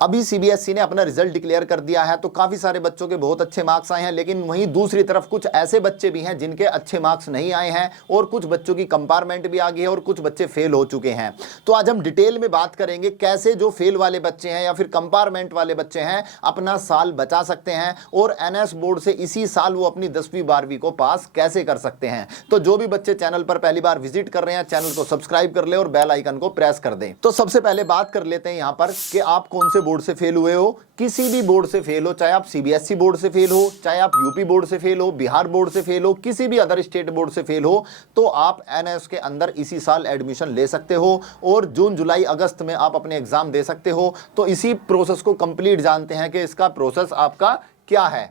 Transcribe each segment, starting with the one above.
अभी सीबीएसई ने अपना रिजल्ट डिक्लेयर कर दिया है, तो काफी सारे बच्चों के बहुत अच्छे मार्क्स आए हैं, लेकिन वहीं दूसरी तरफ कुछ ऐसे बच्चे भी हैं जिनके अच्छे मार्क्स नहीं आए हैं और कुछ बच्चों की कंपार्टमेंट भी आ गई है और कुछ बच्चे फेल हो चुके हैं। तो आज हम डिटेल में बात करेंगे कैसे जो फेल वाले बच्चे हैं या फिर कंपार्टमेंट वाले बच्चे हैं अपना साल बचा सकते हैं और एनएस बोर्ड से इसी साल वो अपनी 10वीं 12वीं को पास कैसे कर सकते हैं। तो जो भी बच्चे चैनल पर पहली बार विजिट कर रहे हैं, चैनल को सब्सक्राइब कर ले और बेल आइकन को प्रेस कर दें। तो सबसे पहले बात कर लेते हैं यहां पर कि आप कौन से बोर्ड से फेल हुए हो। किसी भी बोर्ड से फेल हो, चाहे आप सीबीएसई बोर्ड से फेल हो, चाहे आप यूपी बोर्ड से फेल हो, बिहार बोर्ड से फेल हो, किसी भी अदर स्टेट बोर्ड से फेल हो, तो आप एनएस के अंदर इसी साल एडमिशन ले सकते हो और जून जुलाई अगस्त में आप अपने एग्जाम दे सकते हो। तो इसी प्रोसेस को कंप्लीट जानते हैं कि इसका प्रोसेस आपका क्या है।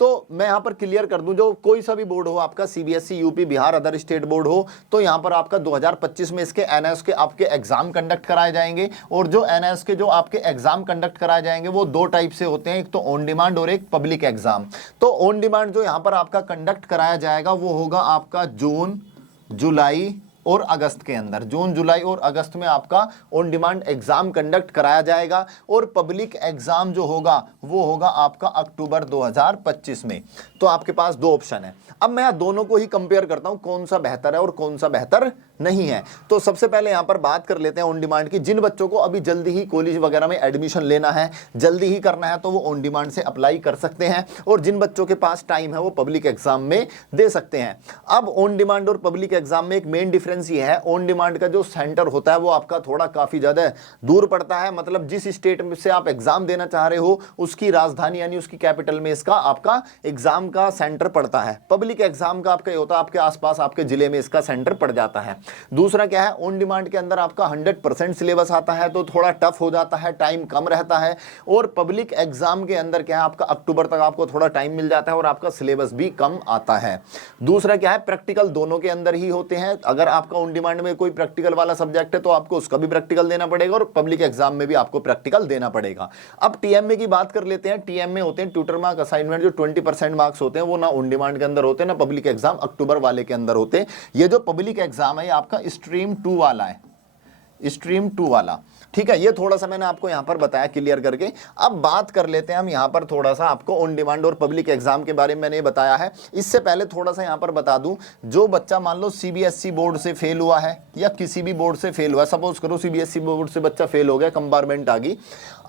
तो मैं यहां पर क्लियर कर दूं, जो कोई सा भी बोर्ड हो आपका, CBSE, UP, Bihar, other state board हो, तो यहां पर आपका 2025 में इसके एनएस के आपके एग्जाम कंडक्ट कराए जाएंगे। और जो एनएस के जो आपके एग्जाम कंडक्ट कराए जाएंगे वो दो टाइप से होते हैं, एक तो ऑन डिमांड और एक पब्लिक एग्जाम। तो ऑन डिमांड जो यहां पर आपका कंडक्ट कराया जाएगा वो होगा आपका जून, जुलाई और अगस्त के अंदर। जून, जुलाई और अगस्त में आपका ऑन डिमांड एग्जाम कंडक्ट कराया जाएगा और पब्लिक एग्जाम जो होगा वो होगा आपका अक्टूबर 2025 में। तो आपके पास दो ऑप्शन है। अब मैं दोनों को ही कंपेयर करता हूं, कौन सा बेहतर है और कौन सा बेहतर नहीं है। तो सबसे पहले यहां पर बात कर लेते हैं ऑन डिमांड की। जिन बच्चों को अभी जल्दी ही कॉलेज वगैरह में एडमिशन लेना है, जल्दी ही करना है, तो वो ऑन डिमांड से अप्लाई कर सकते हैं। और जिन बच्चों के पास टाइम है वो पब्लिक एग्जाम में दे सकते हैं। अब ऑन डिमांड और पब्लिक एग्जाम में एक मेन डिफरेंस ये है, ऑन डिमांड का जो सेंटर होता है वो आपका थोड़ा काफी ज्यादा दूर पड़ता है। मतलब जिस स्टेट में से आप एग्जाम देना चाह रहे हो उसकी राजधानी यानी उसकी कैपिटल में इसका आपका एग्जाम का सेंटर पड़ता है। पब्लिक एग्जाम का आपका ये होता है आपके आसपास आपके जिले में इसका सेंटर पड़ जाता है। दूसरा क्या है, ऑन डिमांड के अंदर आपका 100% सिलेबस आता है, तो थोड़ा टफ हो जाता है, टाइम कम रहता है। और पब्लिक एग्जाम के अंदर क्या है, आपका अक्टूबर तक आपको थोड़ा टाइम मिल जाता है और आपका सिलेबस भी कम आता है। दूसरा क्या है, प्रैक्टिकल दोनों के अंदर ही होते हैं। अगर आपका ऑन डिमांड में कोई प्रैक्टिकल वाला सब्जेक्ट है तो आपको उसका भी प्रैक्टिकल देना पड़ेगा और पब्लिक एग्जाम में भी आपको प्रैक्टिकल देना पड़ेगा। अब टीएमए की बात कर लेते हैं। टीएमए होते हैं ट्यूटर मार्क असाइनमेंट, जो 20% मार्क्स होते हैं वो ना ऑन डिमांड के अंदर होते हैं ना पब्लिक एग्जाम अक्टूबर वाले के अंदर होते हैं। ये जो पब्लिक एग्जाम है आपका स्ट्रीम 2 वाला है, स्ट्रीम 2 वाला, ठीक है। ये थोड़ा सा मैंने आपको यहां पर बताया क्लियर करके। अब बात कर लेते हैं हम यहां पर थोड़ा सा आपको ऑन डिमांड और पब्लिक एग्जाम के बारे में मैंने बताया है। इससे पहले थोड़ा सा यहां पर बता दूं, जो बच्चा मान लो सीबीएसई बोर्ड से फेल हुआ है या किसी भी बोर्ड से फेल हुआ है, सपोज करो सीबीएसई बोर्ड से बच्चा फेल हो गया, कंपार्टमेंट आ गई,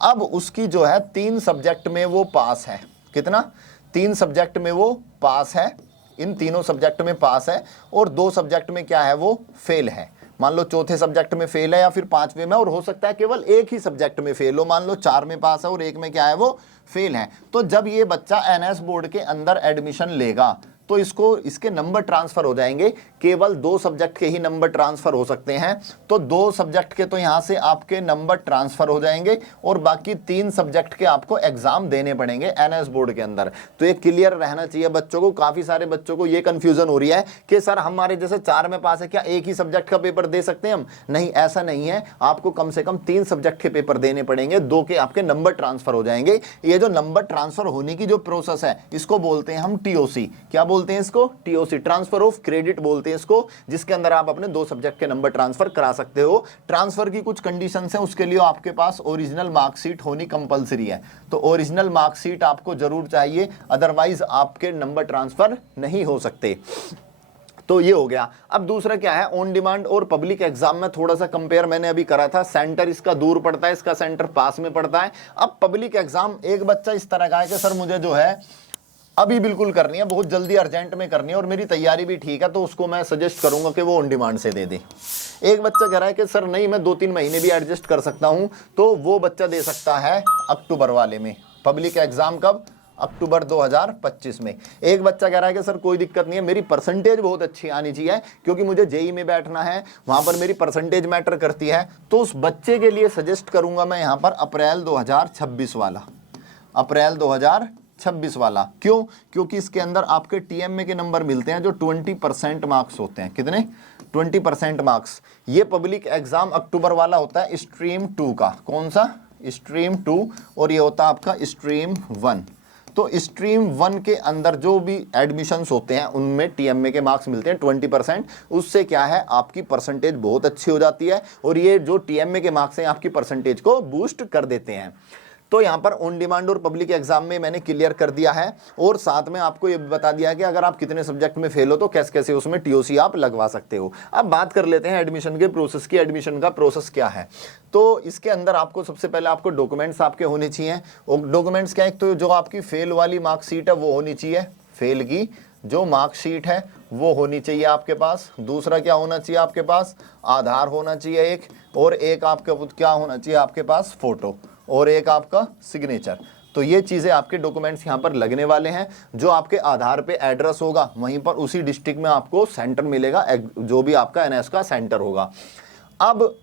अब उसकी जो है 3 सब्जेक्ट में वो पास है। कितना? 3 सब्जेक्ट में वो पास है, इन तीनों सब्जेक्ट में पास है और 2 सब्जेक्ट में क्या है, वो फेल है। मान लो चौथे सब्जेक्ट में फेल है या फिर 5वें में, और हो सकता है केवल एक ही सब्जेक्ट में फेल हो, मान लो 4 में पास है और एक में क्या है, वो फेल है। तो जब ये बच्चा एनएस बोर्ड के अंदर एडमिशन लेगा तो इसको इसके नंबर ट्रांसफर हो जाएंगे। केवल 2 सब्जेक्ट के ही नंबर ट्रांसफर हो सकते हैं, तो 2 सब्जेक्ट के तो यहां से आपके नंबर ट्रांसफर हो जाएंगे और बाकी 3 सब्जेक्ट के आपको एग्जाम देने पड़ेंगे एनएस बोर्ड के अंदर। तो ये क्लियर रहना चाहिए बच्चों को। काफी सारे बच्चों को ये कंफ्यूजन हो रही है कि सर हमारे जैसे 4 में पास है, क्या एक ही सब्जेक्ट का पेपर दे सकते हैं हम? नहीं, ऐसा नहीं है। आपको कम से कम 3 सब्जेक्ट के पेपर देने पड़ेंगे, 2 के आपके नंबर ट्रांसफर हो जाएंगे। ये जो नंबर ट्रांसफर होने की जो प्रोसेस है इसको बोलते हैं हम टीओसी। क्या बोलते हैं इसको? टीओसी, ट्रांसफर ऑफ क्रेडिट बोलते हैं इसको, जिसके अंदर आप अपने 2 सब्जेक्ट के नंबर ट्रांसफर करा सकते हो। ट्रांसफर की कुछ कंडीशंस हैं, उसके लिए आपके पास ओरिजिनल मार्कशीट होनी कंपलसरी है। तो ओरिजिनल मार्कशीट आपको जरूर चाहिए, अदरवाइज आपके नंबर ट्रांसफर नहीं हो सकते। तो ये हो गया। अब दूसरा क्या है, ऑन डिमांड और पब्लिक एग्जाम में थोड़ा सा कंपेयर मैंने अभी करा था। सेंटर इसका दूर पड़ता है, इसका सेंटर पास में पड़ता है। अब पब्लिक एग्जाम, एक बच्चा इस तरह का है कि सर मुझे जो है अभी बिल्कुल करनी है, बहुत जल्दी अर्जेंट में करनी है और मेरी तैयारी भी ठीक है, तो उसको मैं सजेस्ट करूंगा कि वो ऑन डिमांड से दे दे। एक बच्चा कह रहा है कि सर नहीं, मैं 2-3 महीने भी एडजस्ट कर सकता हूं, तो वो बच्चा दे सकता है अक्टूबर वाले में। पब्लिक एग्जाम कब? अक्टूबर 2025 में। एक बच्चा कह रहा है कि सर कोई दिक्कत नहीं है, मेरी परसेंटेज बहुत अच्छी आनी चाहिए क्योंकि मुझे जेई में बैठना है, वहां पर मेरी परसेंटेज मैटर करती है, तो उस बच्चे के लिए सजेस्ट करूंगा मैं यहां पर अप्रैल 2026 वाला, अप्रैल 2026 वाला। क्यों? क्योंकि इसके अंदर आपके टीएमए के नंबर मिलते हैं जो 20% मार्क्स होते हैं। कितने? 20% मार्क्स। ये पब्लिक एग्जाम अक्टूबर वाला होता है स्ट्रीम 2 का। कौन सा? स्ट्रीम 2। और ये होता है आपका स्ट्रीम 1। तो स्ट्रीम 1 के अंदर जो भी एडमिशन्स होते हैं उनमें टीएमए के मार्क्स मिलते हैं 20%। उससे क्या है, आपकी परसेंटेज बहुत अच्छी हो जाती है और ये जो टीएमए के मार्क्स हैं आपकी परसेंटेज को बूस्ट कर देते हैं। तो यहाँ पर ऑन डिमांड और पब्लिक एग्जाम में मैंने क्लियर कर दिया है, और साथ में आपको ये भी बता दिया है कि अगर आप कितने सब्जेक्ट में फेल हो तो कैसे कैसे उसमें टीओसी आप लगवा सकते हो। अब बात कर लेते हैं एडमिशन के प्रोसेस की। एडमिशन का प्रोसेस क्या है, तो इसके अंदर आपको सबसे पहले आपको डॉक्यूमेंट्स आपके होने चाहिए। और डॉक्यूमेंट्स क्या है, तो जो आपकी फेल वाली मार्कशीट है वो होनी चाहिए, फेल की जो मार्कशीट है वो होनी चाहिए आपके पास। दूसरा क्या होना चाहिए आपके पास, आधार होना चाहिए एक, और एक आपके क्या होना चाहिए आपके पास, फोटो, और एक आपका सिग्नेचर। तो ये चीज़ें आपके डॉक्यूमेंट्स यहाँ पर लगने वाले हैं। जो आपके आधार पे एड्रेस होगा वहीं पर उसी डिस्ट्रिक्ट में आपको सेंटर मिलेगा, जो भी आपका एनएस का सेंटर होगा। अब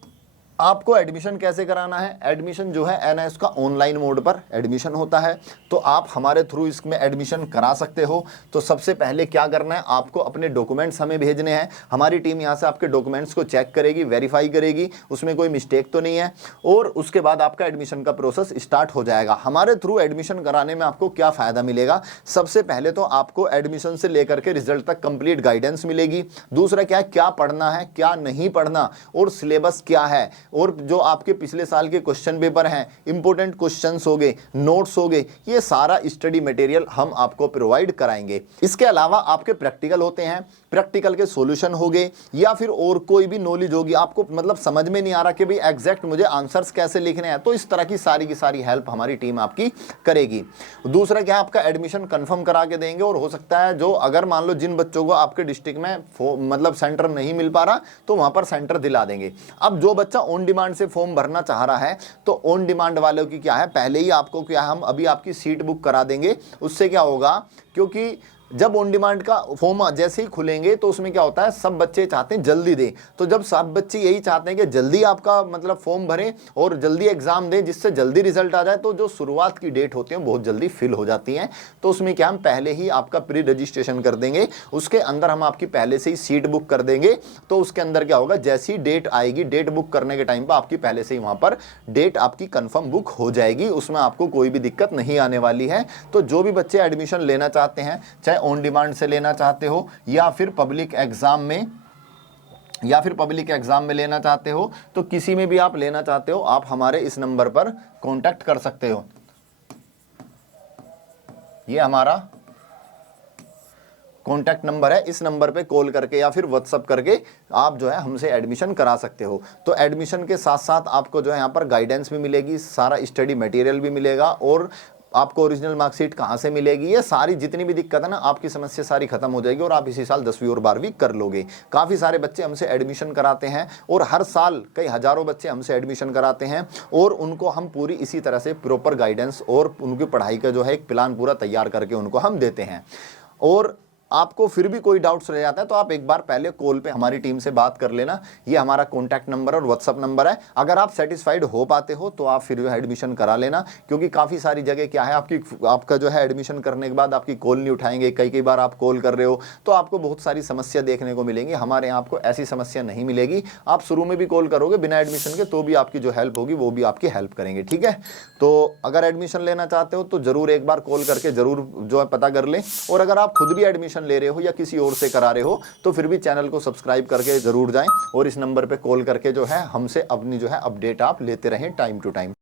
आपको एडमिशन कैसे कराना है, एडमिशन जो है एनएस का ऑनलाइन मोड पर एडमिशन होता है, तो आप हमारे थ्रू इसमें एडमिशन करा सकते हो। तो सबसे पहले क्या करना है, आपको अपने डॉक्यूमेंट्स हमें भेजने हैं। हमारी टीम यहाँ से आपके डॉक्यूमेंट्स को चेक करेगी, वेरीफाई करेगी उसमें कोई मिस्टेक तो नहीं है, और उसके बाद आपका एडमिशन का प्रोसेस स्टार्ट हो जाएगा। हमारे थ्रू एडमिशन कराने में आपको क्या फ़ायदा मिलेगा, सबसे पहले तो आपको एडमिशन से लेकर के रिजल्ट तक कंप्लीट गाइडेंस मिलेगी। दूसरा क्या है, क्या पढ़ना है क्या नहीं पढ़ना, और सिलेबस क्या है, और जो आपके पिछले साल के क्वेश्चन पेपर हैं, इंपॉर्टेंट क्वेश्चंस हो गए, नोट्स हो गए, ये सारा स्टडी मटेरियल हम आपको प्रोवाइड कराएंगे। इसके अलावा आपके प्रैक्टिकल होते हैं, प्रैक्टिकल के सॉल्यूशन हो गए, या फिर और कोई भी नॉलेज होगी, आपको मतलब समझ में नहीं आ रहा कि भाई एग्जैक्ट मुझे आंसर्स कैसे लिखने हैं, तो इस तरह की सारी हेल्प हमारी टीम आपकी करेगी। दूसरा क्या, आपका एडमिशन कंफर्म करा के देंगे, और हो सकता है जो अगर मान लो जिन बच्चों को आपके डिस्ट्रिक्ट में मतलब सेंटर नहीं मिल पा रहा तो वहां पर सेंटर दिला देंगे। अब जो बच्चा ऑन डिमांड से फॉर्म भरना चाह रहा है, तो ऑन डिमांड वालों की क्या है, पहले ही आपको क्या, हम अभी आपकी सीट बुक करा देंगे। उससे क्या होगा, क्योंकि जब ऑन डिमांड का फॉर्म जैसे ही खुलेंगे तो उसमें क्या होता है, सब बच्चे चाहते हैं जल्दी दें। तो जब सब बच्चे यही चाहते हैं कि जल्दी आपका मतलब फॉर्म भरें और जल्दी एग्जाम दें जिससे जल्दी रिजल्ट आ जाए, तो जो शुरुआत की डेट होती है बहुत जल्दी फिल हो जाती हैं। तो उसमें क्या, हम पहले ही आपका प्री रजिस्ट्रेशन कर देंगे, उसके अंदर हम आपकी पहले से ही सीट बुक कर देंगे। तो उसके अंदर क्या होगा, जैसी डेट आएगी, डेट बुक करने के टाइम पर आपकी पहले से ही वहां पर डेट आपकी कंफर्म बुक हो जाएगी, उसमें आपको कोई भी दिक्कत नहीं आने वाली है। तो जो भी बच्चे एडमिशन लेना चाहते हैं, चाहे ऑन डिमांड से लेना चाहते हो या फिर पब्लिक एग्जाम में लेना चाहते हो, तो किसी में भी आप लेना चाहते हो, आप हमारे इस नंबर पर कांटेक्ट कर सकते हो। ये हमारा कॉन्टैक्ट नंबर है, इस नंबर पे कॉल करके या फिर व्हाट्सअप करके आप जो है हमसे एडमिशन करा सकते हो। तो एडमिशन के साथ साथ आपको जो है यहाँ पर गाइडेंस भी मिलेगी, सारा स्टडी मटेरियल भी मिलेगा, और आपको ओरिजिनल मार्कशीट कहाँ से मिलेगी, ये सारी जितनी भी दिक्कत है ना, आपकी समस्या सारी खत्म हो जाएगी, और आप इसी साल 10वीं और 12वीं कर लोगे। काफ़ी सारे बच्चे हमसे एडमिशन कराते हैं, और हर साल कई हज़ारों बच्चे हमसे एडमिशन कराते हैं, और उनको हम पूरी इसी तरह से प्रॉपर गाइडेंस और उनकी पढ़ाई का जो है एक प्लान पूरा तैयार करके उनको हम देते हैं। और आपको फिर भी कोई डाउट्स रह जाता है तो आप एक बार पहले कॉल पे हमारी टीम से बात कर लेना। ये हमारा कॉन्टैक्ट नंबर और व्हाट्सअप नंबर है। अगर आप सेटिस्फाइड हो पाते हो तो आप फिर एडमिशन करा लेना, क्योंकि काफ़ी सारी जगह क्या है, आपका जो है एडमिशन करने के बाद आपकी कॉल नहीं उठाएंगे, कई बार आप कॉल कर रहे हो तो आपको बहुत सारी समस्या देखने को मिलेंगी। हमारे यहाँ आपको ऐसी समस्या नहीं मिलेगी। आप शुरू में भी कॉल करोगे बिना एडमिशन के तो भी आपकी जो हेल्प होगी वो भी आपकी हेल्प करेंगे, ठीक है। तो अगर एडमिशन लेना चाहते हो तो ज़रूर एक बार कॉल करके ज़रूर जो है पता कर लें, और अगर आप खुद भी एडमिशन ले रहे हो या किसी और से करा रहे हो तो फिर भी चैनल को सब्सक्राइब करके जरूर जाएं, और इस नंबर पे कॉल करके जो है हमसे अपनी जो है अपडेट आप लेते रहें टाइम टू टाइम।